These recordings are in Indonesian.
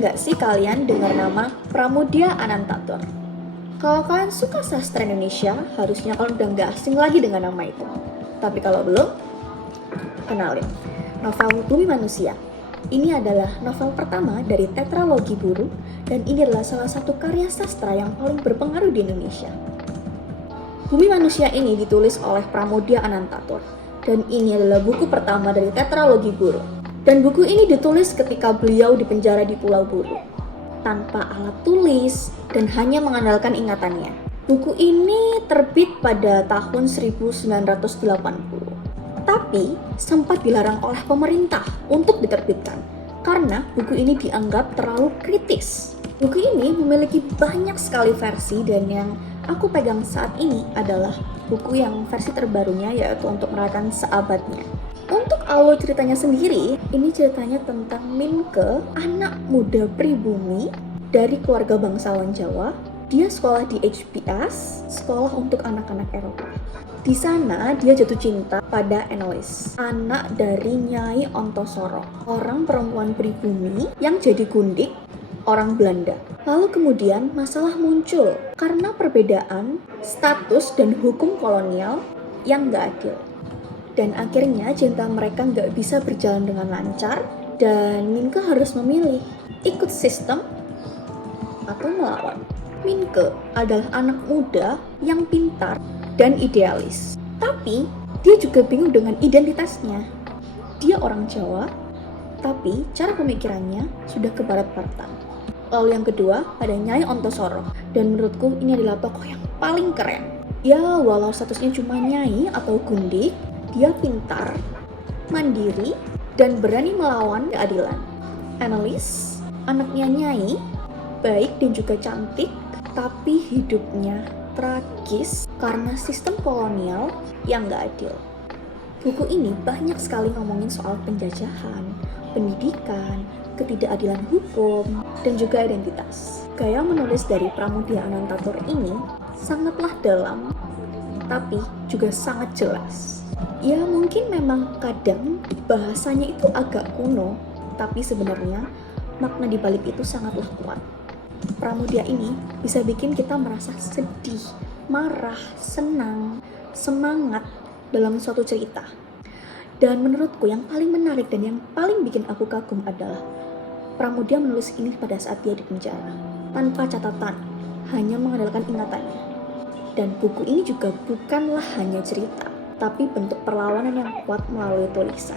nggak sih kalian dengar nama Pramoedya Anantatur? Kalau kalian suka sastra Indonesia, harusnya kalian udah nggak asing lagi dengan nama itu. Tapi kalau belum, kenalin. Novel Bumi Manusia. Ini adalah novel pertama dari tetralogi Buru, dan ini adalah salah satu karya sastra yang paling berpengaruh di Indonesia. Bumi Manusia ini ditulis oleh Pramoedya Anantatur, dan ini adalah buku pertama dari tetralogi Buru. Dan buku ini ditulis ketika beliau dipenjara di Pulau Buru, tanpa alat tulis dan hanya mengandalkan ingatannya. Buku ini terbit pada tahun 1980, tapi sempat dilarang oleh pemerintah untuk diterbitkan karena buku ini dianggap terlalu kritis. Buku ini memiliki banyak sekali versi, dan yang aku pegang saat ini adalah buku yang versi terbarunya, yaitu untuk merayakan seabadnya. Untuk alur ceritanya sendiri, ini ceritanya tentang Minke, anak muda pribumi dari keluarga bangsawan Jawa. Dia sekolah di HBS, sekolah untuk anak-anak Eropa. Di sana dia jatuh cinta pada Annelies, anak dari Nyai Ontosoro, orang perempuan pribumi yang jadi gundik orang Belanda. Lalu kemudian masalah muncul karena perbedaan status dan hukum kolonial yang gak adil. Dan akhirnya cinta mereka nggak bisa berjalan dengan lancar, dan Minke harus memilih ikut sistem atau melawan. Minke adalah anak muda yang pintar dan idealis, tapi dia juga bingung dengan identitasnya. Dia orang Jawa, tapi cara pemikirannya sudah ke barat-baratan. Lalu yang kedua ada Nyai Ontosoro, dan menurutku ini adalah tokoh yang paling keren. Ya, walau statusnya cuma nyai atau gundik, dia pintar, mandiri, dan berani melawan keadilan. Annelies, anaknya Nyai, baik dan juga cantik, tapi hidupnya tragis karena sistem kolonial yang gak adil. Buku ini banyak sekali ngomongin soal penjajahan, pendidikan, ketidakadilan hukum, dan juga identitas. Gaya menulis dari Pramoedya Anantatur ini sangatlah dalam, tapi juga sangat jelas. Ya, mungkin memang kadang bahasanya itu agak kuno, tapi sebenarnya makna di balik itu sangatlah kuat. Pramoedya ini bisa bikin kita merasa sedih, marah, senang, semangat dalam suatu cerita. Dan menurutku yang paling menarik dan yang paling bikin aku kagum adalah Pramoedya menulis ini pada saat dia di penjara, tanpa catatan, hanya mengandalkan ingatannya. Dan buku ini juga bukanlah hanya cerita, tapi bentuk perlawanan yang kuat melalui tulisan.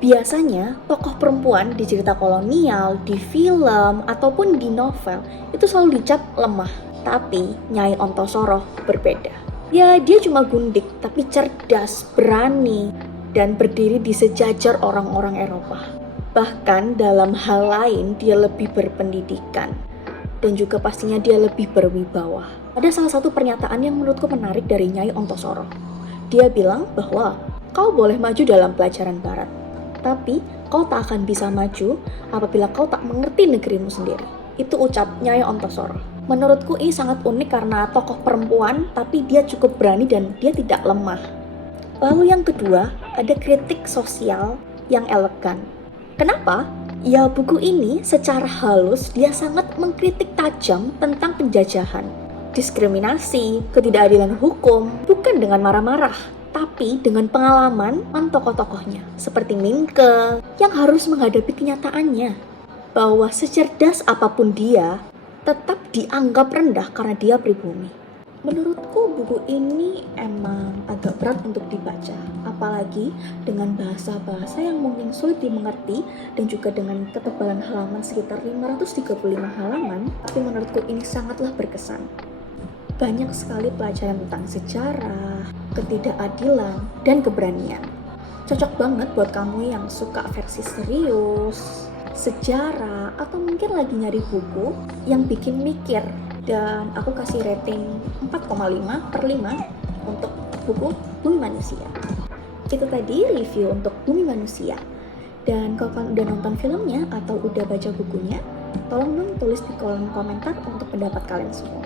Biasanya, tokoh perempuan di cerita kolonial, di film, ataupun di novel itu selalu dicap lemah. Tapi Nyai Ontosoro berbeda. Ya, dia cuma gundik, tapi cerdas, berani, dan berdiri di sejajar orang-orang Eropa. Bahkan dalam hal lain, dia lebih berpendidikan. Dan juga pastinya dia lebih berwibawa. Ada salah satu pernyataan yang menurutku menarik dari Nyai Ontosoro. Dia bilang bahwa kau boleh maju dalam pelajaran barat, tapi kau tak akan bisa maju apabila kau tak mengerti negerimu sendiri. Itu ucap Nyai Ontosoro. Menurutku ini sangat unik karena tokoh perempuan, tapi dia cukup berani dan dia tidak lemah. Lalu yang kedua, ada kritik sosial yang elegan. Kenapa? Ya, buku ini secara halus dia sangat mengkritik tajam tentang penjajahan, diskriminasi, ketidakadilan hukum, bukan dengan marah-marah, tapi dengan pengalaman tokoh-tokohnya, seperti Minke, yang harus menghadapi kenyataannya, bahwa secerdas apapun dia, tetap dianggap rendah karena dia pribumi. Menurutku buku ini emang agak berat untuk dibaca, apalagi dengan bahasa-bahasa yang mungkin sulit dimengerti dan juga dengan ketebalan halaman sekitar 535 halaman, tapi menurutku ini sangatlah berkesan. Banyak sekali pelajaran tentang sejarah, ketidakadilan, dan keberanian. Cocok banget buat kamu yang suka versi serius, sejarah, atau mungkin lagi nyari buku yang bikin mikir. Dan aku kasih rating 4,5/5 untuk buku Bumi Manusia. Itu tadi review untuk Bumi Manusia. Dan kalau kalian udah nonton filmnya atau udah baca bukunya, tolong dong tulis di kolom komentar untuk pendapat kalian semua.